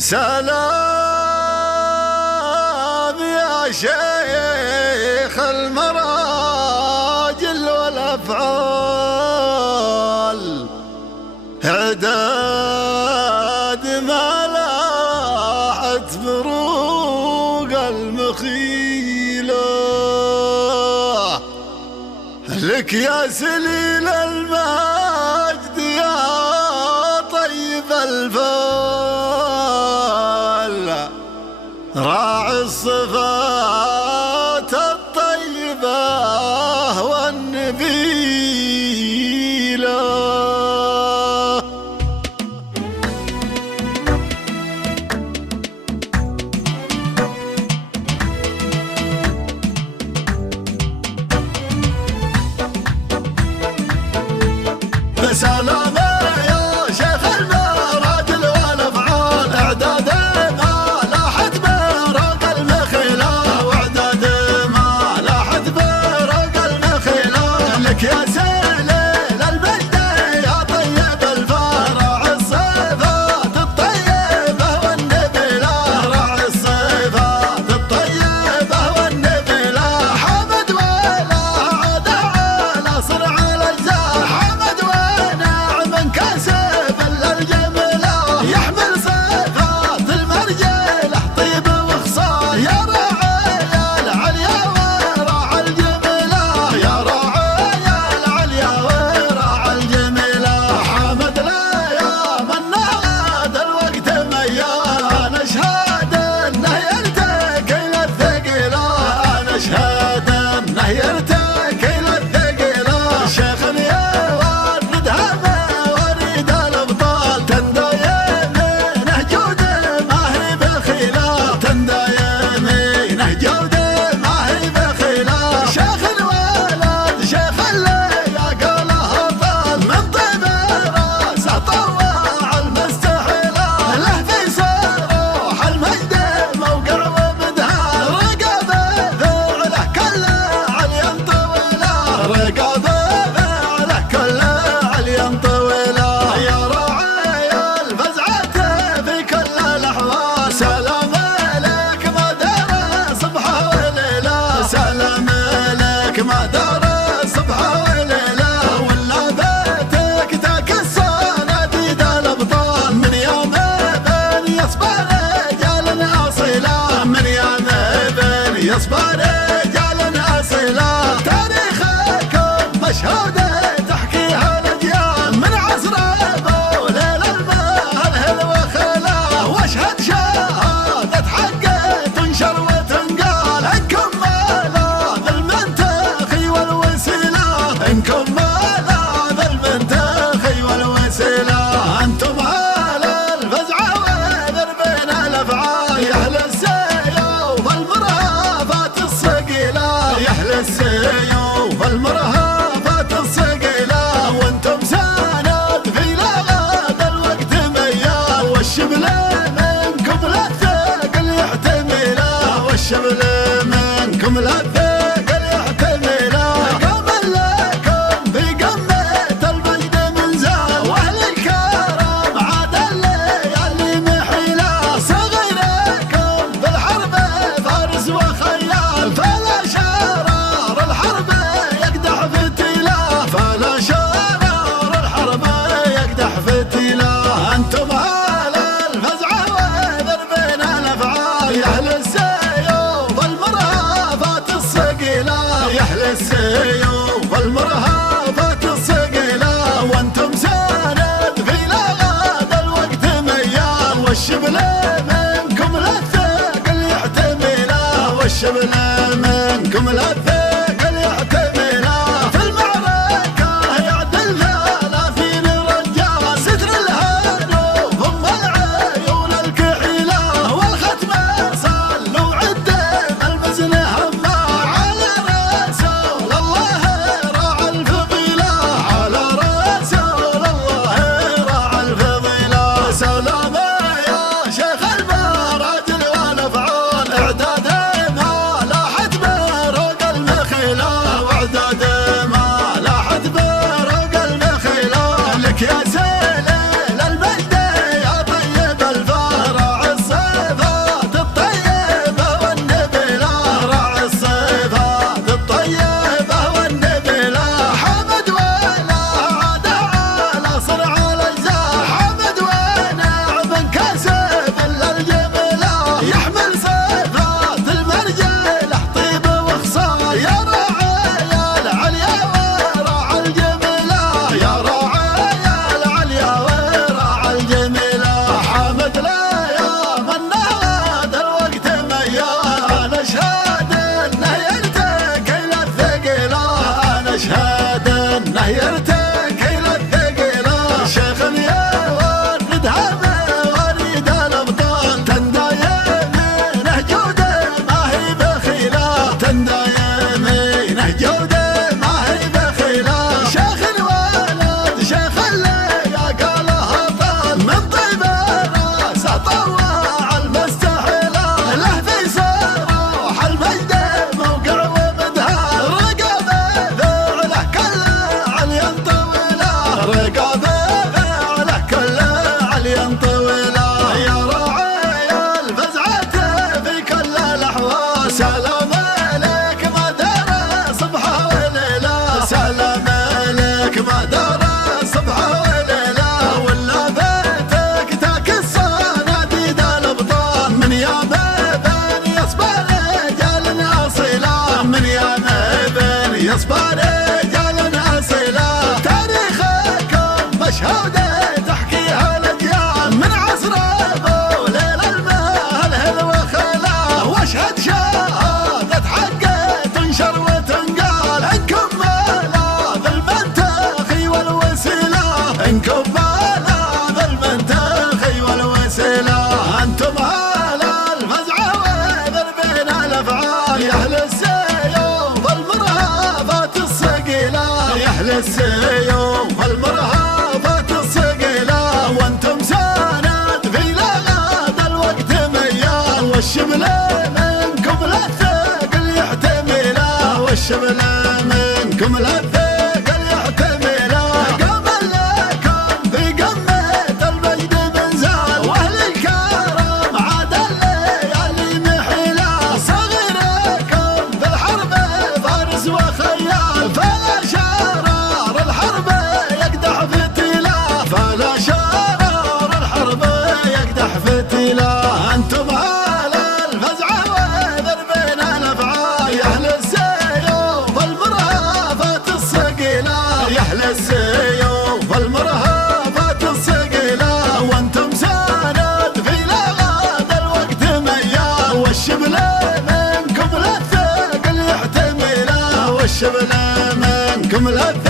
سلام يا شيخ المراجل والأفعال، إعداد ما لاحت فروق المخيلة، لك يا سليل المجد يا طيب الفال، راعي الصفات الطيبة والنبيلة. سلام يا شيخ المراجل والأفعال، إعداد ما لاحت بروق المخيلة، وإعداد ما لاحت بروق المخيلة، لك يا سليل المجد يا طيب الفال، راعي الصفات الطيبة والنبيلة، راعي الصفات الطيبة والنبيلة، حمد ولا عاد على صرع الأجزاء، حمد كاسب للجملة، يحمل صفات المرجلة طيب وخصال، يا راعي العليا وراعي الجملة، يا راعي العليا وراعي الجملة، حمد لا يا من ناد الوقت ميال، أنا أشهد أنه يرتقي للثقيلة، أنا أشهد أنه يرتقي للثقيلة، شيخنا ما دار صبحه وليله، ولا بيتك ذاك الصناديد الابطال، من يوم ابن يصبر رجال اصيلا، من يوم ابن يصبر رجال اصيلا، تاريخكم مشهود تحكيها الاجيال، من عصر ابو ليل المهل وخلا، واشهد شهاده حق تنشر وتنقال، انكم انكم ماذا بالمنتخي والوسيلة، انتم على الفزعة وذربين الافعال، يا اهل السيوف المرهفات الصقيلة، يا اهل السيوف المرهفات الصقيلة، وانتم سند في لغد الوقت ميال، والشبل منكم للثقل يحتمله، والشبل منكم للثقل يحتمله، انتم على الفزعة وذربين الافعال، يا اهل السيوف المرهفات الصقيلة، يا اهل السيوف المرهفات الصقيلة، وانتم سند في لغد الوقت ميال، والشبل منكم للثقل يحتمله، والشبل منكم للثقل يحتمله، في المعركة يعدل 30 رجال، ستر الهانوف هم العيون الكحيلة، والختم صلوا عدة المزن هما، على رسول الله راعى الفضيلة، على رسول الله راعى الفضيلة. سلام يا شيخ المراجل والافعال، اعداد ما لا جملة